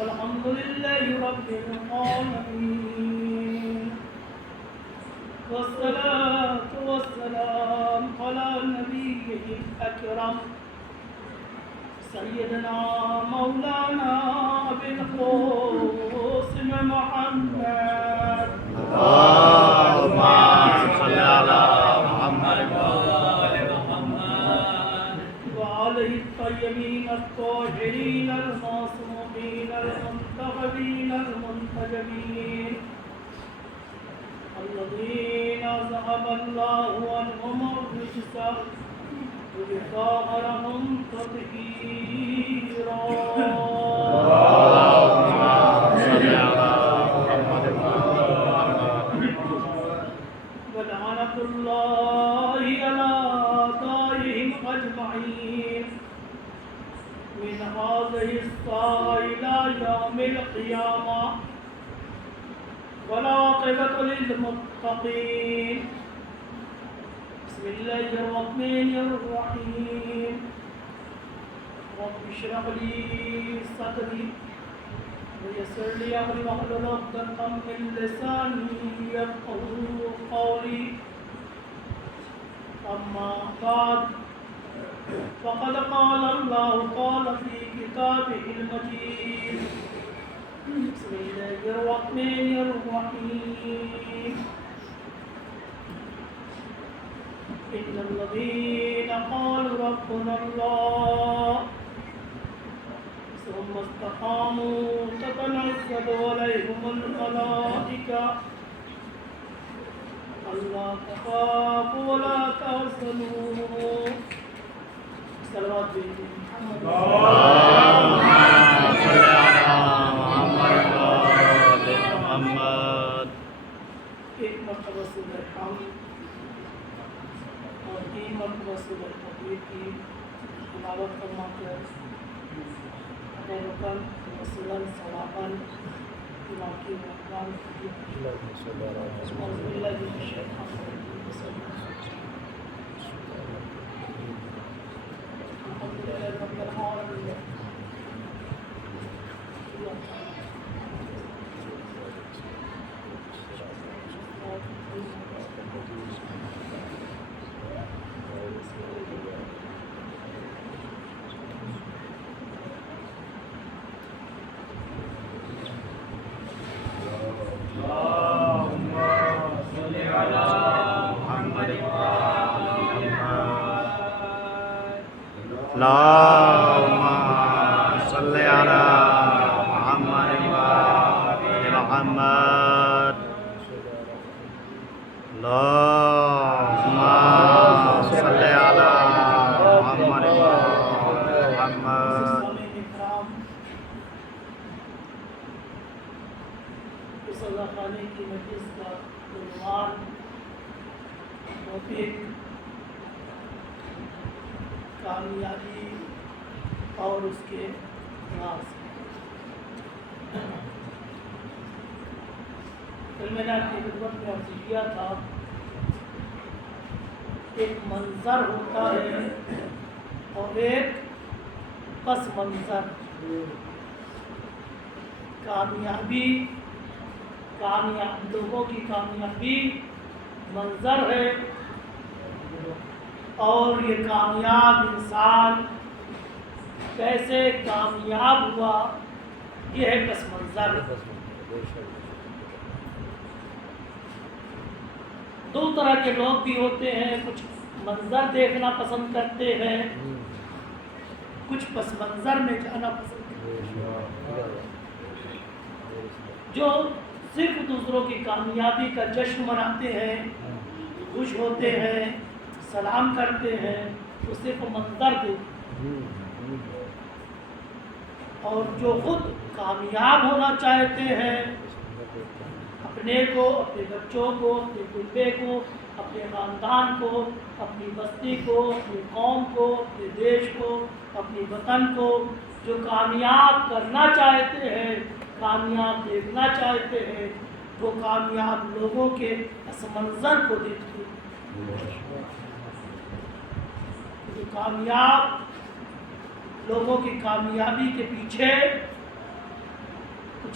الحمد لله رب العالمين والصلاة والسلام على نبيه الأكرم سيدنا مولانا أبي القاسم محمد اللهم صل على محمد وآل محمد وعليه الطيبين الطاهرين المعصومين المنتخبين المنتجبين الذين ذهب الله عنهم الرجس وطهرهم تطهيرا اللهم صل على محمد ولعنة الله على أعدائهم أجمعين من هذه الساعة إلى يوم القيامة والعاقبة للمتقين بسم الله الرحمن الرحيم رب اشرح لي صدري ويسر لي أمري واحلل عقدة من لساني يفقهوا قولي أما بعد فقد قال الله تعالى في كتابه المجيد بسم الله الرحمن الرحيم إن الذين قالوا ربنا الله ثم استقاموا تتنزل عليهم الملائكة ألا تخافوا ولا تحزنوا صلوات محمد اللهم صل على محمد وآل محمد ایک مرتبہ سورہ حمد اور 3 مرتبہ سورہ تکبیر کی تلاوت فرما کر اپنے رکن وصلاً ثواباً امام کی مقام کی اعوذ باللہ من الشیطان الرجیم بسم اللہ الحمد للہ رب العالمین اللهم صل على محمد وآل محمد اللهم صل على محمد وآل محمد اللهم صل على محمد وآل محمد اس اللہ خانے کی مجلس کا عنوان توفیق کامیابی اور اس کے راز کل میں نے آپ کی خدمت میں عرض کیا تھا ایک منظر ہوتا ہے اور ایک پس منظر کامیاب لوگوں کی کامیابی منظر ہے اور یہ کامیاب انسان کیسے کامیاب ہوا یہ ہے پس منظر دو طرح کے لوگ بھی ہوتے ہیں کچھ منظر دیکھنا پسند کرتے ہیں کچھ پس منظر میں جانا پسند کرتے ہیں جو صرف دوسروں کی کامیابی کا جشن مناتے ہیں خوش ہوتے ہیں سلام کرتے ہیں وہ صرف منظر دیتے ہیں اور جو خود کامیاب ہونا چاہتے ہیں اپنے کو اپنے بچوں کو اپنے کنبے کو اپنے خاندان کو اپنی بستی کو اپنی قوم کو اپنے دیش کو اپنی وطن کو جو کامیاب کرنا چاہتے ہیں کامیاب دیکھنا چاہتے ہیں وہ کامیاب لوگوں کے اس منظر کو دیکھتے ہیں جو کامیاب لوگوں کی کامیابی کے پیچھے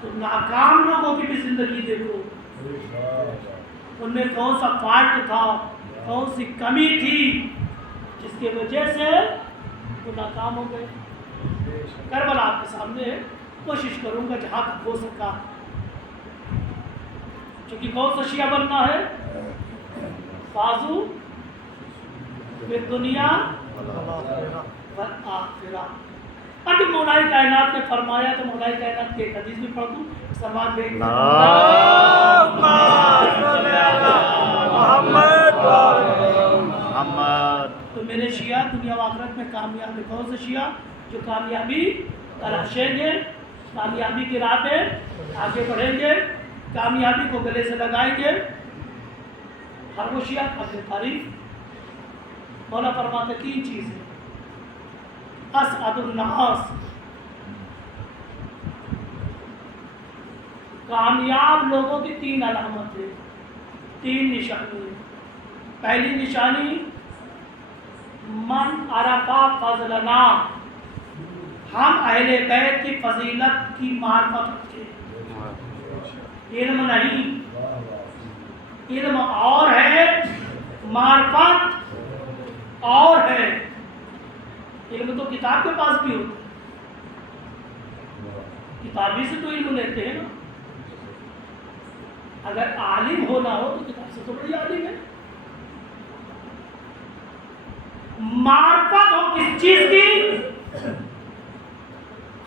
تو ناکام لوگوں کی بھی زندگی دیکھو، ان میں کون سا فالٹ تھا، کون سی کمی تھی جس کی وجہ سے وہ ناکام ہو گئے۔ کربلا آپ کے سامنے ہے، کوشش کروں گا جہاں تک ہو سکا، کیونکہ کون سا شیعہ بننا ہے؟ فازو فی دنیا والآخرہ۔ اب مولائی کائنات نے فرمایا تو مولائی کائنات کی ایک حدیث بھی پڑھ دوں، سلمان بھائی تو میرے شیعہ دنیا و آخرت میں کامیاب ہے۔ کون سے شیعہ؟ جو کامیابی تلاشیں گے، کامیابی کی راہ پہ آگے بڑھیں گے، کامیابی کو گلے سے لگائیں گے۔ ہر وہ شیعہ قابل تعریف۔ مولا فرماتے تین چیزیں، اسعد الناس، کامیاب لوگوں کی تین علامتیں، تین نشانی۔ پہلی نشانی من عرفا فضلنا، ہم اہل بیت کی فضیلت کی معرفت رکھتے ہیں۔ علم نہیں، علم اور ہے، معرفت اور ہے۔ علم تو کتاب کے پاس بھی ہوتا ہے، کتابی سے تو علم لیتے ہیں نا۔ اگر عالم ہونا ہو تو کتاب سے تو بڑی عالم ہے۔ معرفت ہو کس چیز کی؟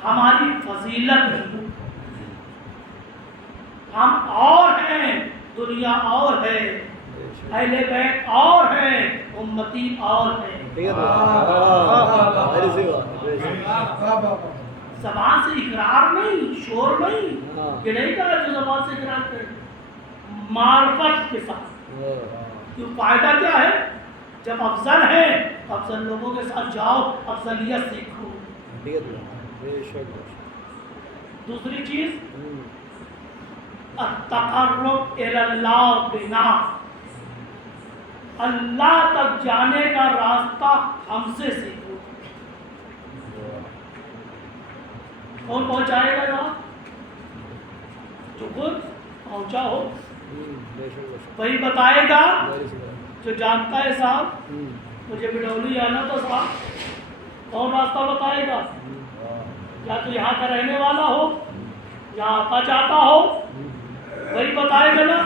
ہماری فضیلت کی۔ ہم اور ہیں، دنیا اور ہے، اہل بیت اور ہیں، امتی اور ہیں۔ زبان سے اقرار نہیں، شور نہیں، یہ نہیں کہا جو زبان سے اقرار کرے، معرفت کے ساتھ۔ کیوں فائدہ کیا ہے؟ جب افضل ہے افضل لوگوں کے ساتھ جاؤ، افضلیت سیکھو۔ دوسری چیز التقرب الی اللہ بنا، اللہ تک جانے کا راستہ ہم سے سیکھو۔ کون پہنچائے گا یہاں؟ جو خود پہنچا ہو، وہی بتائے گا۔ جو جانتا ہے صاحب مجھے بڈولی آنا تو صاحب کون راستہ بتائے گا؟ یا تو یہاں کا رہنے والا ہو، یہاں آتا جاتا ہو، وہی بتائے گا نا۔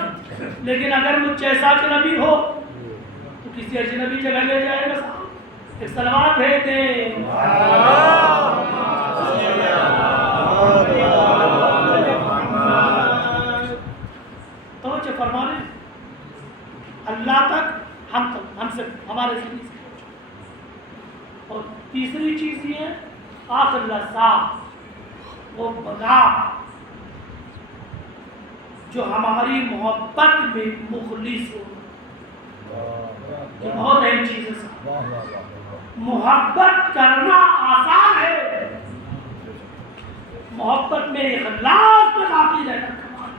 لیکن اگر مجھ جیسا کہ نبی ہو تو کسی اجنبی جگہ لے جائے گا صاحب۔ ایک سلوات بھیج دیں۔ توجہ فرمانے، اللہ تک، ہم تک، ہم سے، ہمارے ذریعے سے۔ اور تیسری چیز یہ ہے آخر لسا، وہ بنا جو ہماری محبت میں مخلص ہو۔ یہ بہت اہم چیز ہے۔ محبت کرنا آسان ہے، محبت میں اخلاص میں باقی رہنا کمال۔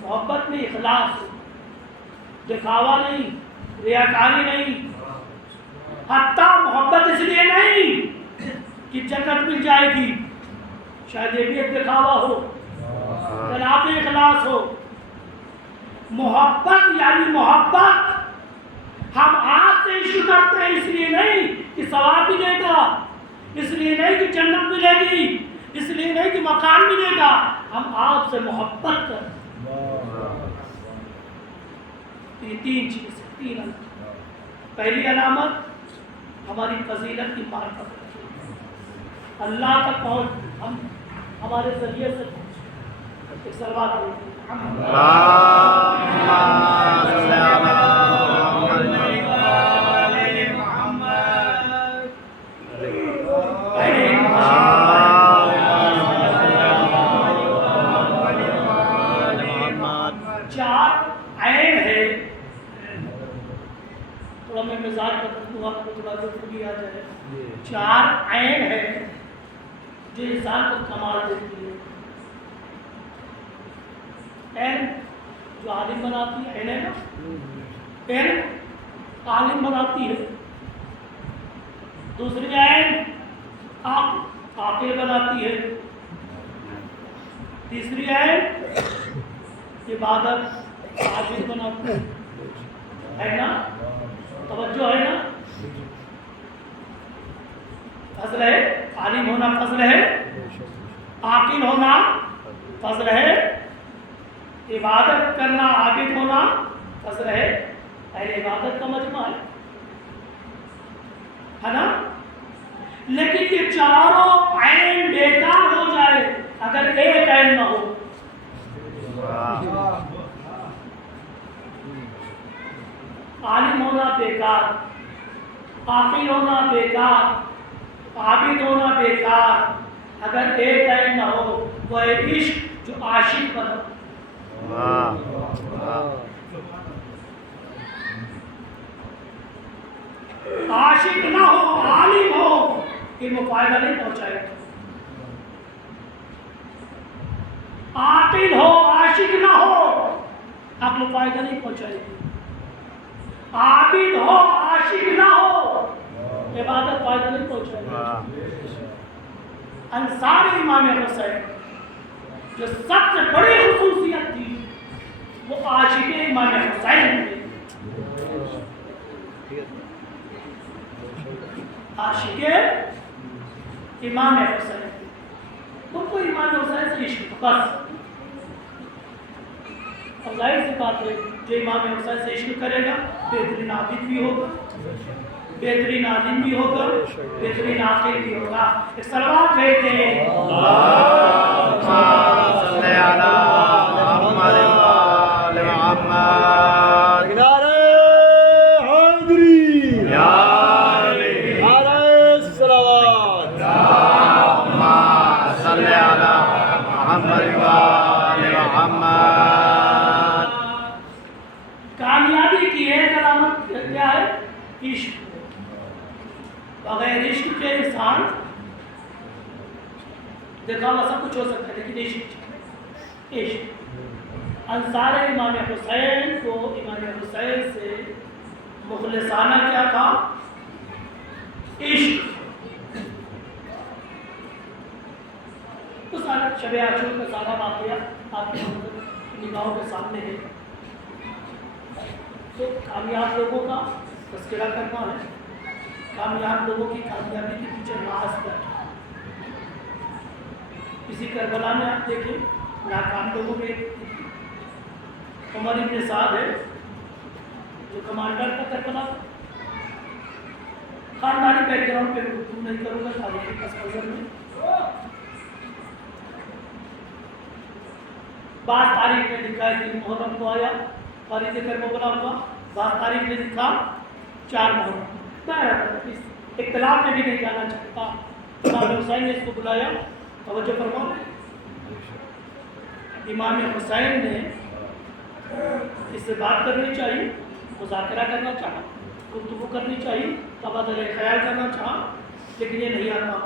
محبت میں اخلاص، دکھاوا نہیں، ریاکاری نہیں۔ حتیٰ محبت اس لیے نہیں کہ جنت مل جائے گی، شاید یہ بھی ایک دکھاوا ہو، خلاف اخلاص ہو۔ محبت یعنی محبت ہم آپ سے ایشو کرتے ہیں، اس لیے نہیں کہ ثواب ملے گا، اس لیے نہیں کہ جنت ملے گی، اس لیے نہیں کہ مکان ملے گا، ہم آپ سے محبت کرتے ہیں۔ یہ تین چیز، تین علامت۔ پہلی علامت ہماری فضیلت کی معرفت، اللہ تک پہنچ، ہم ہمارے ذریعے سے ایک سلوات پڑھیں۔ چار عین ہے، تھوڑا میں مزاج بدل دوں آپ کو تھوڑا جو بھی آ جائے۔ چار عین ہے جو انسان کو کمال دیتی ہے۔ عین جو عالم بناتی ہے، عین ہے نا، عین عالم بناتی ہے۔ دوسری عین عاقل بناتی ہے. تیسری ہے عبادت عابد بناتی ہے نا. توجہ ہے نا. فضل ہے عالم ہونا، فضل ہے عاقل ہونا، فضل ہے عبادت کرنا، عابد ہونا فضل ہے. اہل عبادت کا مجموعہ ہے نا. لیکن یہ چاروں عین بیکار ہو جائے اگر ایک عین نہ ہو. عالم ہونا بیکار، عاقل ہونا بیکار، عابد ہونا بیکار اگر ایک عین نہ ہو. وہ ہے عشق جو عاشق بنا. عاشق نہ ہو، عالم ہو، علم فائدہ نہیں پہنچائے گا. عاقل ہو، عاشق نہ ہو، عقل فائدہ نہیں پہنچائے گی. عابد ہو، عاشق نہ ہو، عبادت فائدہ نہیں پہنچائے گی. انصار امام حسین جو سب سے بڑی خصوصیت تھی وہ عاشق امام حسین تھے. عاشق امام حسین ان کو امام حسین سے عشق بس. اور ظاہر سی بات ہے جو امام حسین سے عشق کرے گا بہترین عابد بھی ہوگا، بہترین عالم بھی ہوگا، بہترین عاقل بھی ہوگا. ایک صلوات بھیجتے ہیں. کامیابی کی ایک علامت کیا ہے؟ عشق. بغیر عشق کے انسان دکھاوا سب کچھ ہو سکتا ہے لیکن عشق. انصار امام حسین کو امام حسین سے مخلصانہ کیا تھا؟ عشق. تو سارا شب عاشور کا سارا واقعہ آپ کی نگاہوں کے سامنے ہے. تو کامیاب لوگوں کا تذکرہ کرنا ہے. کامیاب لوگوں کی کامیابی کے پیچھے راز کیا ہے. اسی کربلا میں آپ دیکھیں ناکام لوگوں میں عمر ابن سعد ہے جو کمانڈر کا کربلا. خاندانی بیک گراؤنڈ پہ گفتگو نہیں کروں گا تاریخی پس منظر میں. بعض تاریخ میں لکھا ہے 3 محرم کو آیا خالد کربلا ہوا، بعض تاریخ میں لکھا 4 محرم. میں اس اختلاف میں بھی نہیں جانا چاہتا. امام حسین نے اس کو بلایا. توجہ فرماؤ. امام حسین نے اس سے بات کرنی چاہیے، مذاکرہ کرنا چاہا، گفتگو کرنی چاہیے، تبادلہ خیال کرنا چاہا، لیکن یہ نہیں آتا.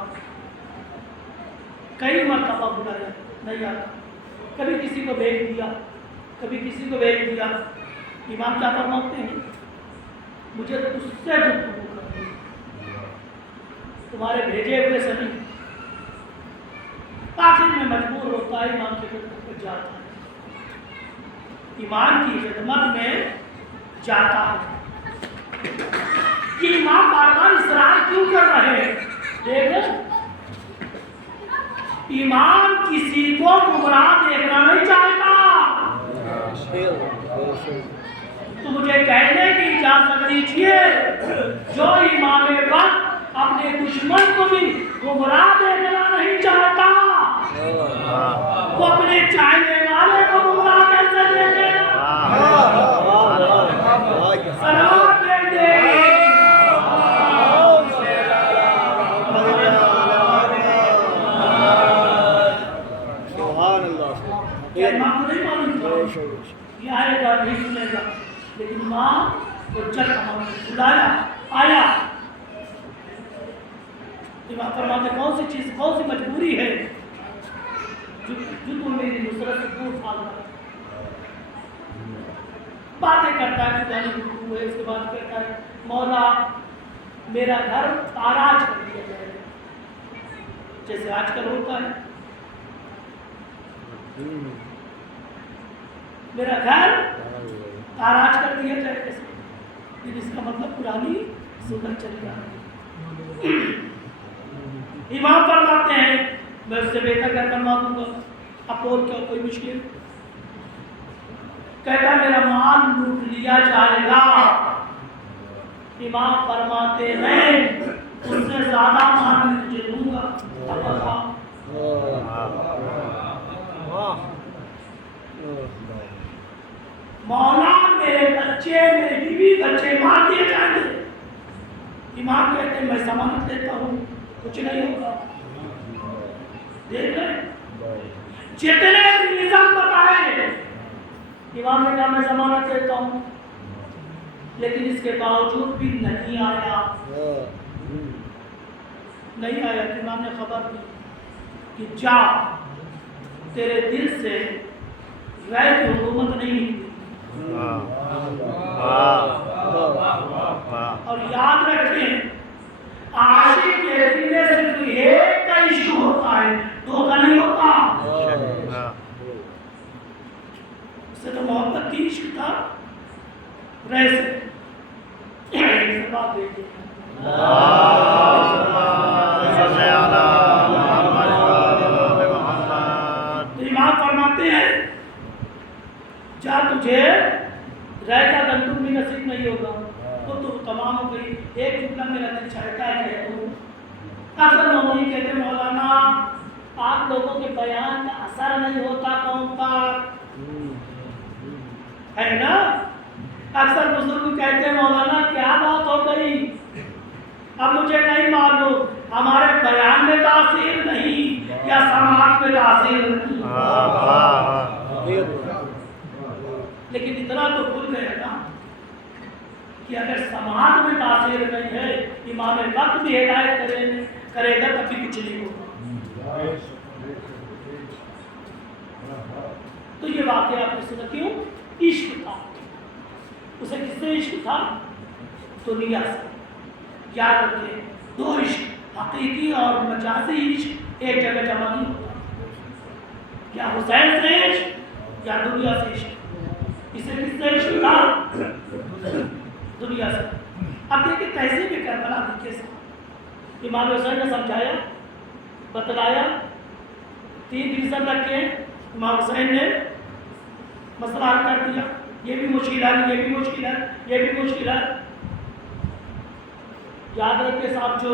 کئی مرتبہ بلایا نہیں آتا. کبھی کسی کو بھیج دیا، کبھی کسی کو بھیج دیا. امام کیا فرماتے ہیں؟ مجھے تجھ سے گفتگو کرنی ہے، تمہارے بھیجے ہوئے سے نہیں. آخر میں مجبور ہوتا ہے امام کی خدمت پر جاتا ہے، امام کی خدمت میں جاتا ہے. یہ امام بار بار اصرار کیوں کر رہے ہیں؟ دیکھیں امام کسی کو گمراہ دیکھنا نہیں چاہتا. تو مجھے کہنے کی اجازت دیجیے جو امام وقت اپنے دشمن کو بھی گمراہ دیکھنا نہیں چاہتا وہ اپنے چاہنے والے کو گمراہ کیسے دیکھے گا؟ سلام دیتے امام کو نہیں معلوم تھا یہ آئے گا نہیں سنے گا، لیکن ماں کو جب بلایا آیا. امام فرماتے کون سی چیز، کون سی مجبوری ہے جو تم میری نصرت سے دور بھاگ رہا ہے. باتیں کرتا ہے، خدا نے گفتگو ہے. اس کے بعد کہتا ہے مولا میرا گھر تاراج کر دیا جائے گا. جیسے آج کل ہوتا ہے. میرا گھر تاراج کر دیا جائے جیسے، لیکن اس کا مطلب پرانی سنت چلی آ رہی ہے. امام فرماتے ہیں میں اس سے بہتر گھر بنوا دوں گا. اب اور کیا کوئی مشکل؟ کہتا میرا مال لوٹ لیا جائے گا. امام فرماتے ہیں اس سے زیادہ مال میں تجھے دوں گا. مولا میرے بچے میرے بیوی بچے مار دیے جائیں گے. امام کہتے ہیں میں ضمانت دیتا ہوں کچھ نہیں ہوگا. دیکھ رہے جتنے نظام بتائے امام نے کہا میں ضمانت دیتا ہوں، لیکن اس کے باوجود بھی نہیں آیا. نہیں آیا. امام نے خبر دی کہ جا تیرے دل سے رائے کی حکومت نہیں. اور یاد رکھیں عاشق کے دل میں صرف ایک کا عشق ہوتا ہے، دو کا نہیں ہوتا. اسے تو محبت کی عشق تھا. ویسے امام فرماتے ہیں جا تجھے رائے کا گندم بھی نصیب نہیں ہوگا. تو تمام ہو گئی. ایک جملہ میرا دل چاہتا ہے کہ اکثر لوگ یہ کہتے مولانا آپ لوگوں کے بیان کا اثر نہیں ہوتا قوم پر، ہے نا. اکثر بزرگ کہتے ہیں مولانا کیا بات ہو گئی، اب مجھے نہیں معلوم ہمارے بیان میں تاثیر نہیں یا سماعت میں تاثیر نہیں. لیکن اتنا تو بھول گئے نا کہ اگر سماعت میں تاثیر نہیں ہے امام وقت بھی ہدایت کرے گا تب بھی کچھ نہیں ہوگا. تو یہ واقعہ آپ نے سنا. کیوں؟ عشق تھا. اسے کس سے عشق تھا؟ دنیا سے. یاد رکھیں دو عشق حقیقی اور مجازی عشق ایک جگہ جمع نہیں ہوتا. یا حسین سے عشق یا دنیا سے عشق. اسے کس سے عشق تھا؟ دنیا سے. اب دیکھیں تہذیب کربلا دیکھے سے امام حسین نے سمجھایا بتلایا 3 ریزن رکھے. امام حسین نے مسئلہ حل کر دیا. یہ بھی مشکل ہے یہ بھی مشکل ہے یہ بھی مشکل ہے. یاد رکھے صاحب جو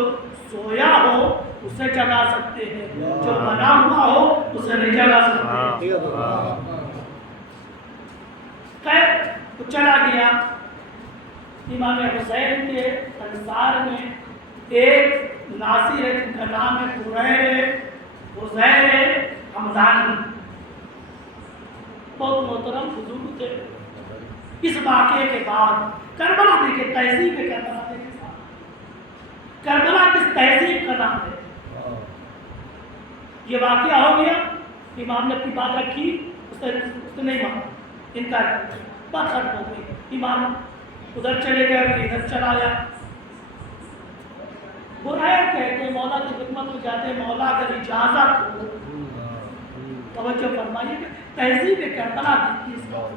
سویا ہو اسے جگا سکتے ہیں، جو بنا ہوا ہو اسے نہیں جگا سکتے. خیر تو چلا گیا. امام حسین کے انصار میں ایک ناصر ہے جن کا نام ہے حزیر حمدانی. بہت محترم بزرگ تھے. اس واقعے کے بعد کربلا دیکھے تہذیب کربلا دیکھے. کربلا کس تہذیب کا نام ہے. یہ واقعہ ہو گیا. امام نے اپنی بات رکھی اس نے نہیں مانا انکار کر دیا. بات ختم ہو گئی. امام ادھر چلے گئے ادھر چلا گیا. برائے کہتے ہیں مولا کی خدمت میں جاتے ہیں مولا اگر اجازت ہو. توجہ فرمائیے کہ تہذیب کربلا دیکھی اس کو.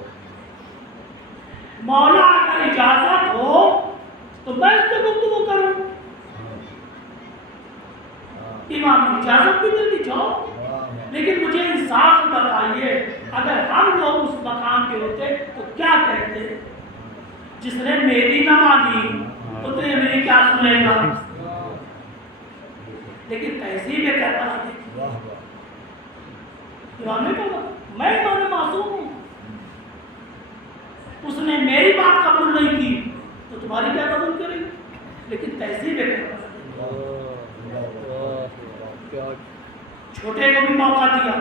مولا اگر اجازت ہو تو میں اس سے گفتگو کروں. امام نے اجازت بھی دے دی جاؤ، لیکن مجھے انصاف بتائیے اگر ہم لوگ اس مقام پہ ہوتے تو کیا کہتے؟ جس نے میری نہ مانی تو تجھے میری کیا سنے گا. لیکن تہذیب کربلا دیکھی. امام نے کہا میں امام معصوم ہوں، اس نے میری بات قبول نہیں کی تو تمہاری کیا قبول کرے گی. لیکن تہذیب کربلا چھوٹے کو بھی موقع دیا.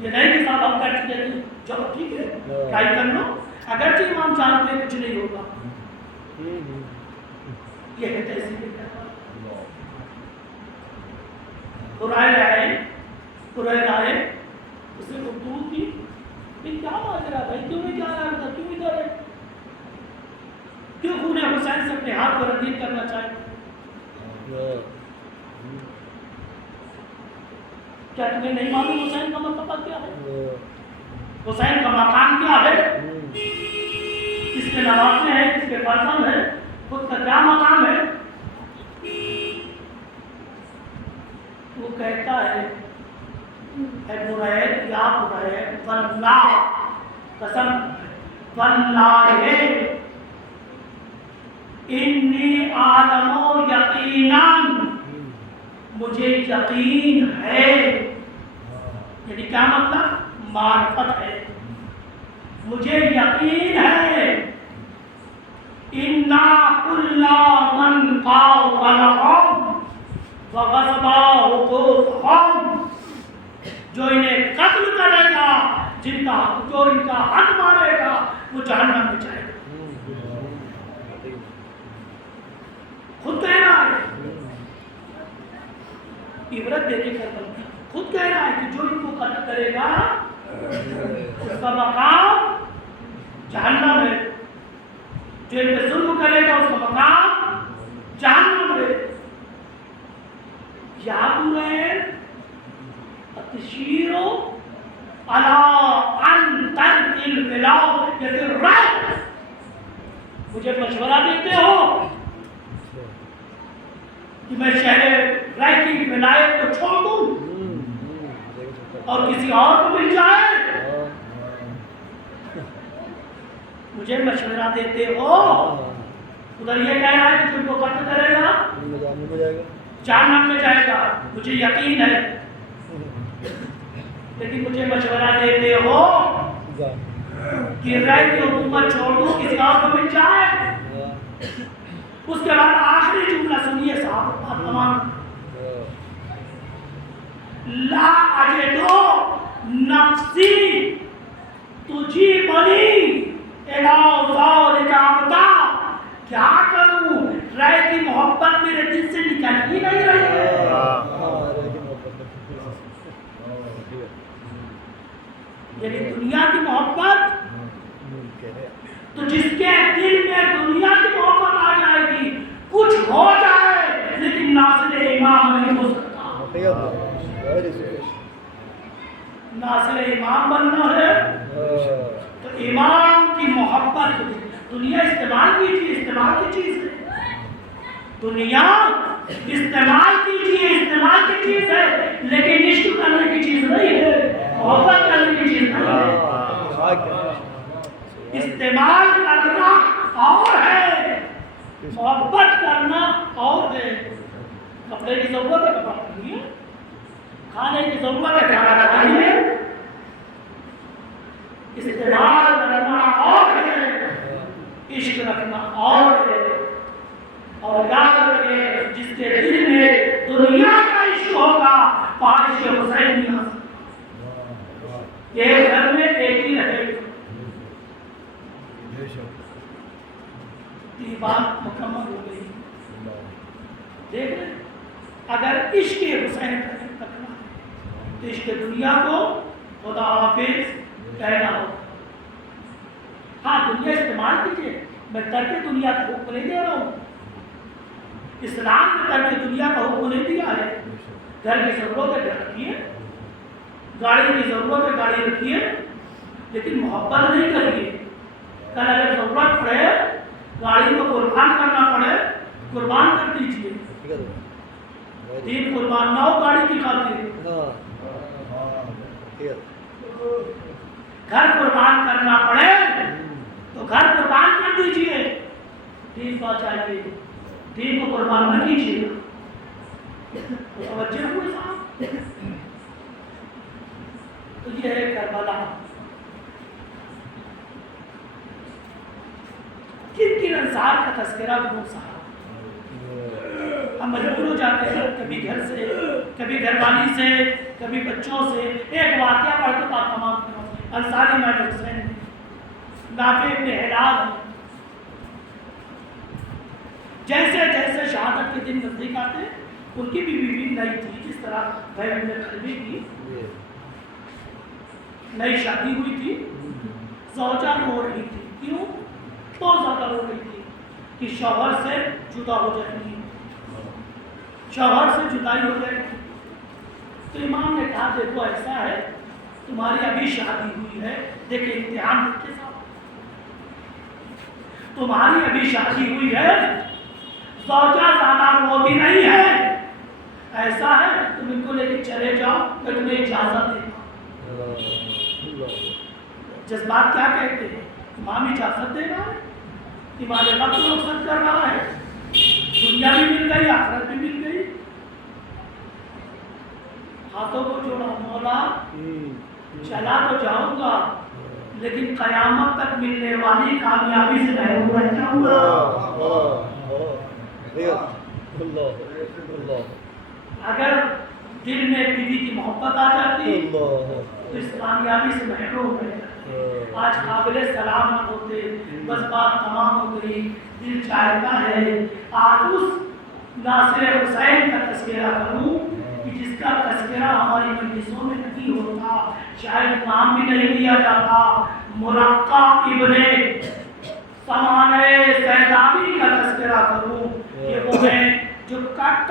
یہ نہیں کہ صاحب ہم کر چکے نہیں چلو ٹھیک ہے ٹرائی کر لو. اگرچہ امام جانتے کچھ نہیں ہوگا. یہ ہے تہذیب کربلا. قرائے آئے اسے گفتگو کی کیا ماجرا بھائی کیوں نہیں جا رہا تھا کیوں ادھر ہے کیوں خون حسین سے اپنے ہاتھ کو ردیف کرنا چاہتے. کیا تمہیں نہیں معلوم حسین کا مرتبہ کیا ہے؟ حسین کا مقام کیا ہے؟ کس کے نواسے ہیں، کس کے فرزند ہیں، خود کا کیا مقام ہے؟ وہ کہتا ہے اے برید یا برید واللہ، قسم واللہ انی عالم یقیناً، مجھے یقین ہے، یعنی کیا مطلب؟ معرفت ہے، مجھے یقین ہے، انا کل من قاتلهم وغصبا حقوقهم، جو انہیں قتل کرے گا، جو ان کا حق مارے گا، وہ جہنم میں جائے گا۔ خود کہہ رہا ہے، عبرت دینے کا بلکہ خود کہہ رہا ہے کہ جو ان کو قتل کرے گا اس کا مقام جہنم ہے، جو ان پہ ظلم کرے گا اس کا مقام جہنم ہے۔ یا برید التشیر علی ان ترک الولایت الرأی، مجھے مشورہ دیتے ہو کہ میں شہر رائے کی ولایت کو چھوڑ دوں اور کسی اور کو مل جائے؟ مجھے مشورہ دیتے ہو؟ ادھر یہ کہہ رہا ہے کہ تم کو قتل کرے گا، جہنم میں جائے گا، مجھے یقین ہے، لیکن مجھے مشورہ دیتے ہو کہ رائے کی حکومت چھوڑ دوں، کسی اور کو مل جائے؟ اس کے بعد آخری جملہ سنیے صاحب تمام، لا اجدو نفسی تجیبنی الی ذلک ابدا، کیا کروں، رائے کی محبت میرے دل سے نکل ہی نہیں رہی ہے۔ یعنی دنیا کی محبت، تو جس کے دل میں دنیا کی محبت آ جائے گی، کچھ ہو جائے لیکن ناصر امام نہیں ہو سکتا۔ ناصر امام بننا ہے تو امام کی محبت، دنیا استعمال کیجیے، استعمال کی چیز ہے، دنیا استعمال کیجیے، استعمال کی چیز ہے، لیکن عشق کرنے کی چیز نہیں ہے، محبت کرنے کی چیز نہیں ہے۔ استعمال کرنا اور ہے، محبت کرنا اور ہے۔ کپڑے کی ضرورت ہے، کپڑا پہنیے، کھانے کی ضرورت ہے، کھانا کھائیے، استعمال کرنا اور ہے، عشق رکھنا اور ہے۔ اور یاد رکھیں، جس کے دل میں دنیا کا عشق ہوگا، پارش حسین نہیں آ سکتا۔ ایک گھر میں ایک ہی رہے، یہ بات مکمل ہو گئی۔ دیکھ لیں، اگر عشق حسین رکھنا ہے تو عشق دنیا کو خدا حافظ کہنا ہو۔ ہاں دنیا استعمال کیجیے، میں ترک دنیا کا حکم نہیں دے رہا ہوں، اسلام نے ترک دنیا کا حکم نہیں دیا ہے۔ گھر کی ضرورت ہے گھر رکھیے، گاڑی کی ضرورت ہے گاڑی رکھیے، لیکن محبت نہیں کریے۔ کل اگر ضرورت پڑے، گاڑی کو قربان کرنا پڑے، قربان کر دیجیے، دین قربان نہ ہو گاڑی کی خاطر۔ گھر قربان کرنا پڑے تو گھر قربان کر دیجیے، دین پہنچائیے، دین کو قربان نہ کیجیے۔ توجہ ہوئے صاحب؟ تو یہ ہے کربلا۔ کن کن انصار کا تذکرہ کروں صاحب؟ ہم مجبور ہو جاتے ہیں، کبھی گھر سے، کبھی گھر والی سے، کبھی بچوں سے۔ ایک واقعہ پڑھ کے بات تمام کروں۔ انصاری امام حسین نافع ابن ہلال، جیسے جیسے شہادت کے دن نزدیک آتے، ان کی بھی بیوی نئی تھی، جس طرح بھائی نے قلبی کی نئی شادی ہوئی تھی، زوجہ رو رہی تھی۔ کیوں؟ بہت زیادہ رو رہی تھی کہ شوہر سے جدا ہو جائے گی، شوہر سے جدائی ہو جائے گی۔ تو امام نے کہا دیکھو ایسا ہے تمہاری ابھی شادی ہوئی ہے، دیکھیں امتحان کے ساتھ، تمہاری ابھی شادی ہوئی ہے، زوجہ زیادہ وہ بھی نہیں ہے، ایسا ہے تم ان کو لے کے چلے جاؤ، میں تمہیں اجازت دے گا۔ جذبات کیا کہتے ہیں؟ امام اجازت دے رہا ہے، امام وقت رخصت کر رہا ہے، دنیا بھی مل گئی، آخرت بھی مل گئی۔ ہاتھوں کو جوڑا، مولا چلا تو جاؤں گا لیکن قیامت تک ملنے والی کامیابی سے محروم رہ جاؤں گا۔ اگر دل میں بیوی کی محبت آ جاتی تو اس کامیابی سے محروم رہ جاتے۔ آج قابل سلام نہ ہوتے، بس بات تمام ہو گئی، دل چاہتا ہے آج اس ناصر حسین کا تذکرہ کروں کہ جس کا تذکرہ ہماری مجلسوں میں نہیں ہوتا، شاید نام بھی نہیں لیا جاتا، مرقع ابن سمانہ سیدابی کا تذکرہ کروں کہ وہ ہیں جو کٹ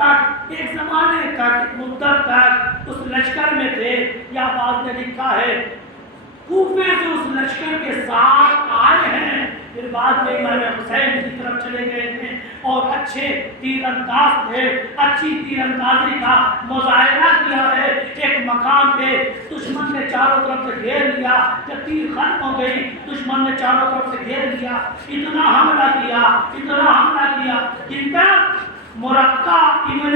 ایک زمانے تک مدت تک اس لشکر میں تھے، یا بعض نے لکھا ہے کوفے سے اس لشکر کے ساتھ آئے ہیں، پھر بعد میں امام حسین کی طرف چلے گئے تھے اور اچھے تیر انداز تھے، اچھی تیر اندازی کا مظاہرہ کیا ہے۔ ایک مقام پہ دشمن نے چاروں طرف سے گھیر لیا، جب تیر ختم ہو گئی دشمن نے چاروں طرف سے گھیر لیا، اتنا حملہ کیا کہ مرقع ابن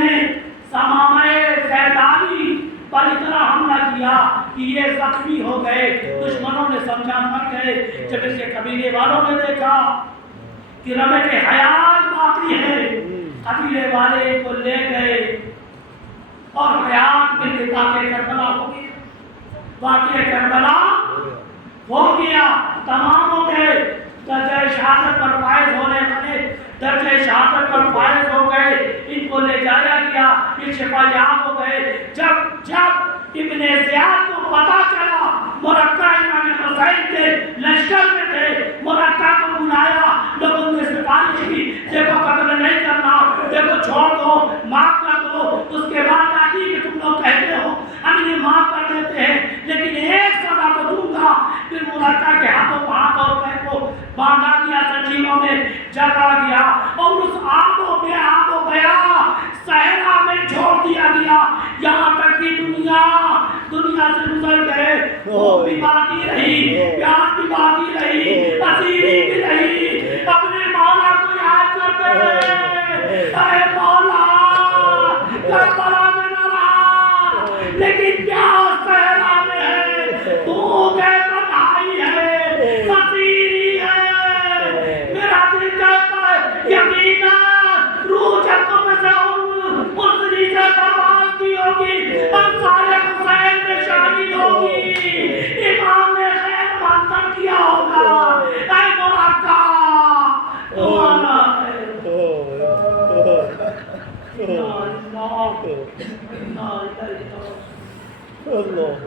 سمامہ سیدابی پر اتنا حملہ کیا کہ یہ زخمی ہو گئے، دشمنوں نے سمجھا مر گئے۔ جب اس کے قبیلے والوں نے دیکھا کہ رمق حیات باقی ہے، قبیلے والے ان کو لے گئے اور حیات میں واقع کربلا ہو گیا، واقع کربلا ہو گیا، تمام ہو گئے، درجہ شہادت پر فائز ہونے والے درجہ شہادت پر فائز ہو گئے، ان کو لے جایا گیا، یہ شفایاب ہو گئے۔ جب ابن زیاد کو پتا چلا مرقع امام حسین کے لشکر میں تھے، مرقع کو بلایا، لوگوں نے سفارش کی دیکھو قتل نہیں کرنا، دیکھو چھوڑ دو، معاف کر دو۔ اس کے بعد آتی کہ تم لوگ کہتے ہو ہم انہیں معاف کر دیتے ہیں لیکن ایک سزا تو دوں گا۔ پھر مرقع کے ہاتھوں ہاتھ اور پیر کو باندھا گیا، زنجیروں میں جکڑا گیا اور اس آگ و گیا صحرا میں چھوڑ دیا گیا، یہاں تک کہ دنیا سے گزر گئے، وہ بھی باقی رہی، پیاس بھی باقی رہی، اسیری بھی رہی، اپنے مولا کو یاد کرتے ہیں، اے مولا کربلا میں نہ رہا لیکن پیاس صحرا میں ہے، بھوک ہے، تنہائی ہے، اسیری ہے، میرا دل کہتا ہے یقیناً روح جب تم سے انسری سے پرواز کی ہوگی، انصار حسین میں شامل ہوگی، امام نے خیر منظر کیا ہوگا، اے مرقع تمہارا ہے۔ اللہ